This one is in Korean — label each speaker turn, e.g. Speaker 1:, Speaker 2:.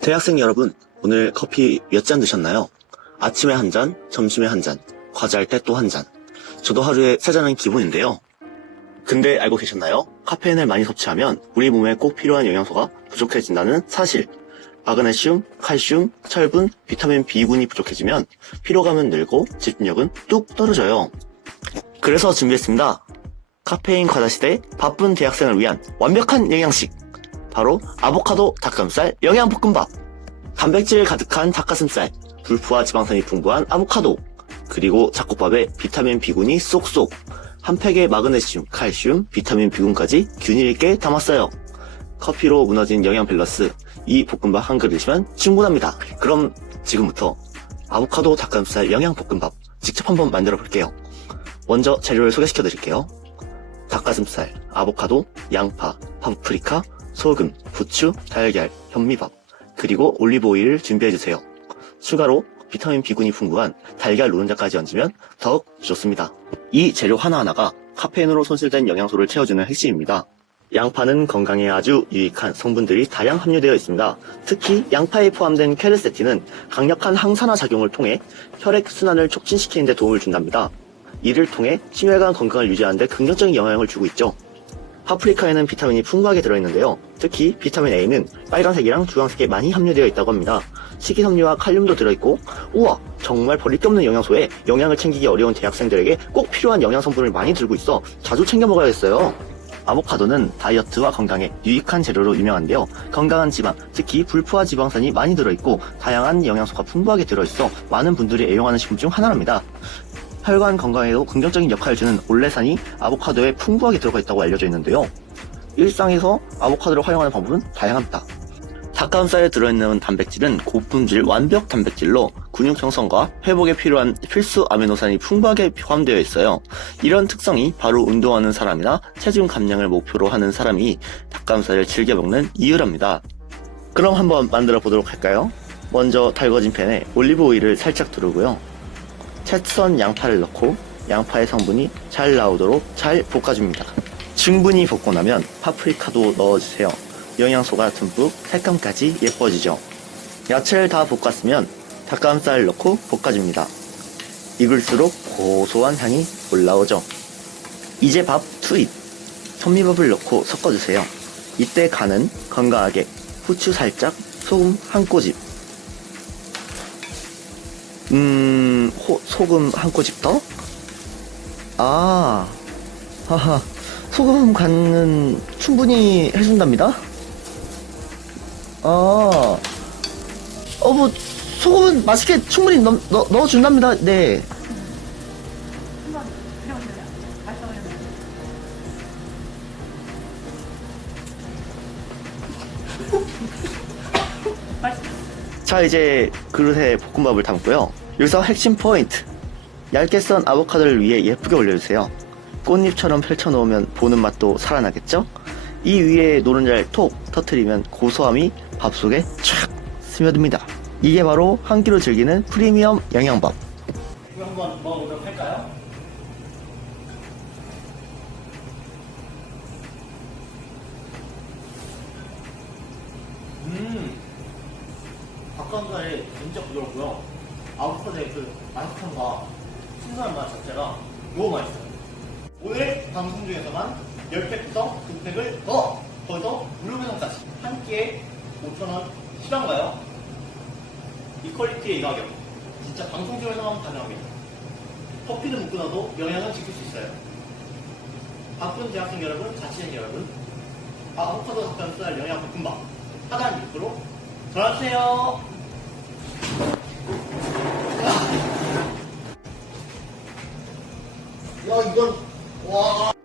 Speaker 1: 대학생 여러분, 오늘 커피 몇 잔 드셨나요? 아침에 한 잔, 점심에 한 잔, 과제할 때 또 한 잔. 저도 하루에 세 잔은 기본인데요. 근데 알고 계셨나요? 카페인을 많이 섭취하면 우리 몸에 꼭 필요한 영양소가 부족해진다는 사실. 마그네슘, 칼슘, 철분, 비타민 B군이 부족해지면 피로감은 늘고 집중력은 뚝 떨어져요. 그래서 준비했습니다. 카페인 과다 시대 바쁜 대학생을 위한 완벽한 영양식. 바로 아보카도 닭가슴살 영양볶음밥. 단백질 가득한 닭가슴살, 불포화 지방산이 풍부한 아보카도, 그리고 잡곡밥에 비타민 B군이 쏙쏙, 한 팩에 마그네슘, 칼슘, 비타민 B군까지 균일 있게 담았어요. 커피로 무너진 영양 밸런스, 이 볶음밥 한 그릇이면 충분합니다. 그럼 지금부터 아보카도 닭가슴살 영양볶음밥 직접 한번 만들어 볼게요. 먼저 재료를 소개시켜 드릴게요. 닭가슴살, 아보카도, 양파, 파프리카, 소금, 부추, 달걀, 현미밥, 그리고 올리브 오일을 준비해 주세요. 추가로 비타민 B군이 풍부한 달걀 노른자까지 얹으면 더욱 좋습니다. 이 재료 하나하나가 카페인으로 손실된 영양소를 채워주는 핵심입니다. 양파는 건강에 아주 유익한 성분들이 다량 함유되어 있습니다. 특히 양파에 포함된 케르세틴은 강력한 항산화 작용을 통해 혈액 순환을 촉진시키는 데 도움을 준답니다. 이를 통해 심혈관 건강을 유지하는 데 긍정적인 영향을 주고 있죠. 파프리카에는 비타민이 풍부하게 들어있는데요. 특히 비타민 A는 빨간색이랑 주황색에 많이 함유되어 있다고 합니다. 식이섬유와 칼륨도 들어있고, 우와, 정말 버릴 게 없는 영양소에 영양을 챙기기 어려운 대학생들에게 꼭 필요한 영양 성분을 많이 들고 있어 자주 챙겨 먹어야겠어요. 아보카도는 다이어트와 건강에 유익한 재료로 유명한데요. 건강한 지방, 특히 불포화 지방산이 많이 들어있고 다양한 영양소가 풍부하게 들어있어 많은 분들이 애용하는 식품 중 하나랍니다. 혈관 건강에도 긍정적인 역할을 주는 올레산이 아보카도에 풍부하게 들어가 있다고 알려져 있는데요. 일상에서 아보카도를 활용하는 방법은 다양합니다. 닭가슴살에 들어있는 단백질은 고품질 완벽 단백질로 근육 형성과 회복에 필요한 필수 아미노산이 풍부하게 포함되어 있어요. 이런 특성이 바로 운동하는 사람이나 체중 감량을 목표로 하는 사람이 닭가슴살을 즐겨 먹는 이유랍니다. 그럼 한번 만들어 보도록 할까요? 먼저 달궈진 팬에 올리브 오일을 살짝 두르고요. 채썬 양파를 넣고 양파의 성분이 잘 나오도록 잘 볶아줍니다. 충분히 볶고 나면 파프리카도 넣어주세요. 영양소가 듬뿍 색감까지 예뻐지죠. 야채를 다 볶았으면 닭가슴살을 넣고 볶아줍니다. 익을수록 고소한 향이 올라오죠. 이제 밥 투입. 현미밥을 넣고 섞어주세요. 이때 간은 건강하게 후추 살짝, 소금 한 꼬집. 음, 호- 소금 한 꼬집 더? 아, 하하, 소금 간은 충분히 해준답니다. 아, 어, 뭐, 소금은 맛있게 충분히 넣, 넣, 넣어준답니다. 네.
Speaker 2: 한번.
Speaker 1: 자, 이제 그릇에 볶음밥을 담고요. 여기서 핵심 포인트. 얇게 썬 아보카도를 위에 예쁘게 올려주세요. 꽃잎처럼 펼쳐놓으면 보는 맛도 살아나겠죠? 이 위에 노른자를 톡 터트리면 고소함이 밥 속에 촥 스며듭니다. 이게 바로 한 끼로 즐기는 프리미엄 영양밥. 한번 먹어보도록 할까요? 음, 닭가슴살이 진짜 부드럽고요. 아보카도의 그 맛함과 순수한 맛 자체가 너무 맛있어요. 오늘 방송 중에서만 10팩부터 2팩을 더 거기서 무료 배송까지 한 끼에 5,000원 실한가요? 이 퀄리티의 이 가격 진짜 방송 중에서만 가능합니다. 커피는 못 끊어도 영양은 지킬 수 있어요. 바쁜 대학생 여러분, 자취생 여러분, 아보카도 닭가슴살 영양 볶음밥 하단 리프로 전화주세요. 야, 이건 와.